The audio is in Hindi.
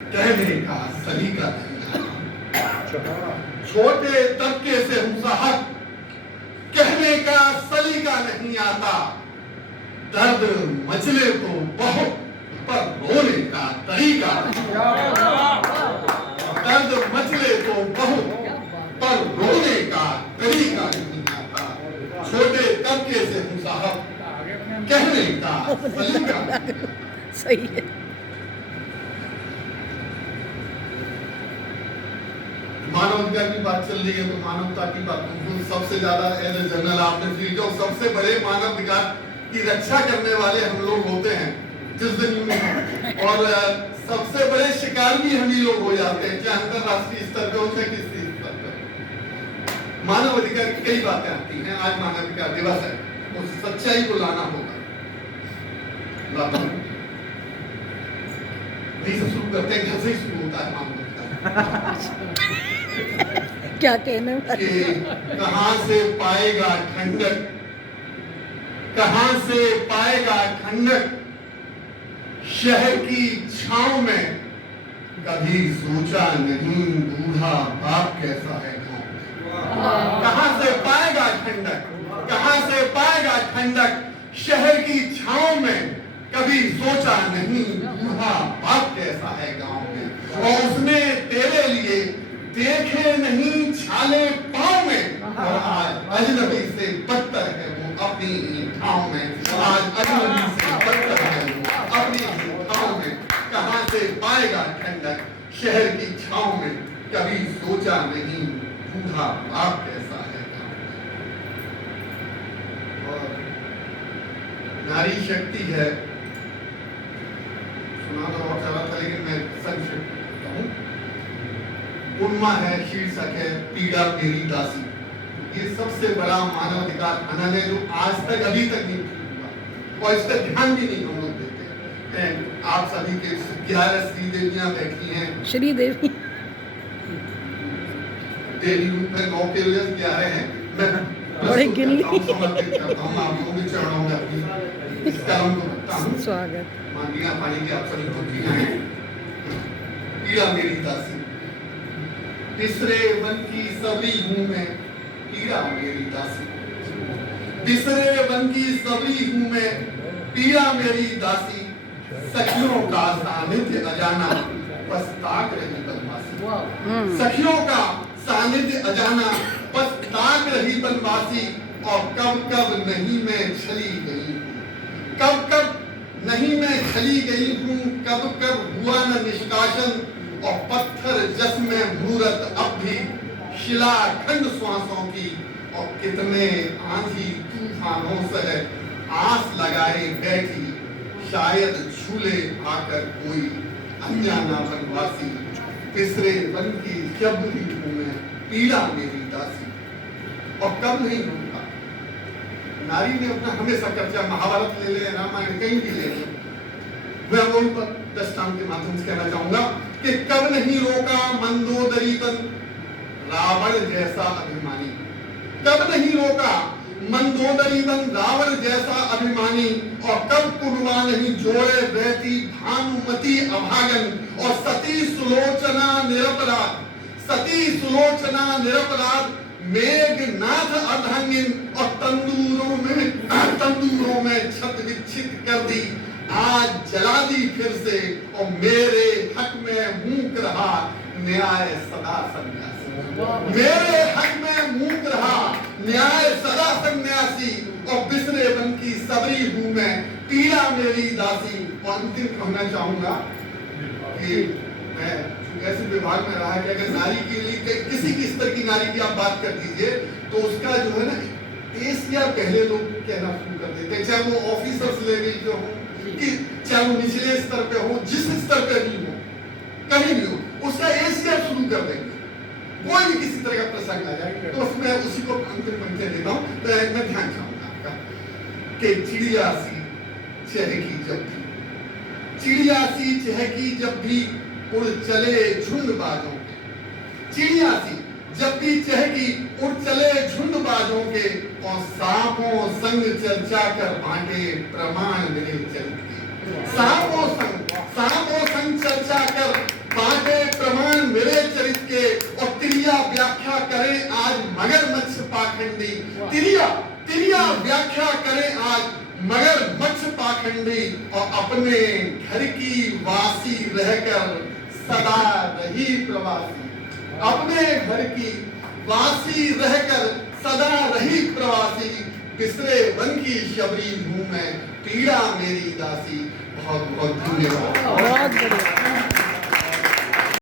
कहने का सलीका नहीं आता, छोटे तबके से हूं साहब, कहने का सलीका नहीं आता। दर्द मचले तो बहुत, पर रोने का तरीका नहीं आता। दर्द मचले तो बहुत, पर रोने का तरीका नहीं आता। छोटे तबके से हूं साहब, कहने का सलीका नहीं आता। सही है। मानवाधिकार की बात चल रही है तो मानवता की बात सबसे ज्यादा एज ए जनरल आपने फील किया, सबसे बड़े मानवाधिकार की रक्षा करने वाले हम लोग होते हैं जिस दिन, और सबसे बड़े शिकार भी हम ही लोग हो जाते हैं, चाहे अंतरराष्ट्रीय स्तर पे हो चाहे किसी स्तर पे। मानवाधिकार की कई बातें आती हैं। आज मानवाधिकार दिवस है, तो सच्चाई को लाना होगा। नहीं से शुरू करते हैं, घर से ही शुरू होता है मानवाधिकार। क्या कहने कि कहां से पाएगा ठंडक, कहां से पाएगा ठंडक, शहर की छांव में कभी सोचा नहीं बूढ़ा बाप कैसा है गांव। कहां से पाएगा ठंडक, कहां से पाएगा ठंडक, शहर की छांव में कभी सोचा नहीं बूढ़ा बाप कैसा है गांव में। और उसने तेरे लिए देखे नहीं छाले पांव में, और आज अजनबी से बदतर है वो अपनी ठाव में। आज अजनबी से बदतर है वो अपनी ठाव में। कहां से पाएगा ठंडक, शहर की छांव में कभी सोचा नहीं बूढ़ा बाप कैसा है गांव में। और नारी शक्ति है, सुना तो बहुत सारा था लेकिन मैं संक्षिप्त कहूं। उन्मा है, शीर्षक है पीड़ा मेरी दासी। ये सबसे बड़ा मानवाधिकार खनन है जो आज तक अभी तक नहीं हुआ, और इस पर ध्यान भी नहीं हम लोग देते हैं। आप सभी के 11 श्रीदेवियां बैठी हैं, श्रीदेवी देवी रूप में 9 के 11 हैं। मैं बड़े गिनली समर्पित करता हूं आप लोगों के चरणों में अपनी इस कलम को रखता हूं। स्वागत। मां बीना पानी की आप सभी पुत्रियां हैं। पीड़ा मेरी दासी, तीसरे वन की सबरी हूं मैं, पीड़ा मेरी दासी। तीसरे वन की सबरी हूं मैं, पीड़ा मेरी दासी। सखियों का सानिध्य अजाना, बस ताक रही बनवासी। सखियों का सानिध्य अजाना, बस ताक रही बनवासी। और कब कब नहीं मैं छली गई, कब कब नहीं मैं छली गई हूँ, कब कब हुआ न निष्कासन। और पत्थर जस में मूरत अब भी शिलाखंड श्वासों की। और कितने आंधी तूफानों से आस लगाए बैठी, शायद झूले आकर कोई अनजाना बनवासी। तीसरे वन की जब भी हूं मैं, पीड़ा मेरी दासी। और कब नहीं होगा, नारी ने अपना हमेशा कब्जा, महाभारत ले ले, रामायण कहीं भी ले ले, मैं वो दृष्टांत के माध्यम से कहना चाहूंगा कि कब नहीं रोका मंदोदरीपन रावण जैसा अभिमानी। कब नहीं रोका मंदोदरीपन रावण जैसा अभिमानी। और कब पुरवा नहीं जोड़े रहती भानुमति अभागन। और सती सुलोचना निरपराध, सती सुलोचना निरपराध, मेघनाथ अर्धांगिन। और तंदूरों में छत विच्छित कर दी, आज जला दी फिर से। और मेरे हक में मूक रहा न्याय सदा सन्यासी। मेरे हक में मूक रहा न्याय सदा सन्यासी। और बिसरे वन की सबरी हूं मैं, पीड़ा मेरी दासी। और अंतिम कहना चाहूंगा कि मैं ऐसे विभाग में रहा कि अगर नारी के लिए किसी भी स्तर की नारी की आप बात कर दीजिए तो उसका जो है ना एशिया पहले लोग कहना शुरू कर देते हैं, चाहे वो ऑफिसर्स लेवल पे हो कि चाहे वो निचले स्तर पे हो, जिस स्तर पे भी हो, कहीं भी हो, उसका एशिया शुरू कर देंगे। कोई भी किसी तरह का प्रसंग आ जाए तो उसमें उसी को अंतिम पंक्ति देता हूँ। तो मैं ध्यान चाहूंगा आपका कि चिड़िया सी चहकी जब भी, चिड़िया सी चहकी जब भी, उड़ चले झुंड बाजों के। चिड़िया सी जब भी चहकी उड़ चले झुंड बाजों के। और सांपों संग चर्चा कर बांटे प्रमाण मेरे चरित्र। सांपों संग चर्चा कर के और तिरिया व्याख्या करें आज मगरमच्छ पाखंडी। तिरिया व्याख्या करें आज मगरमच्छ पाखंडी और अपने घर की वासी रहकर सदा रही प्रवासी। अपने घर की वासी रहकर सदा रही प्रवासी, बिसरे वन की शबरी हूं मैं, पीड़ा मेरी दासी। बहुत बहुत धन्यवाद। बहुत बढ़िया।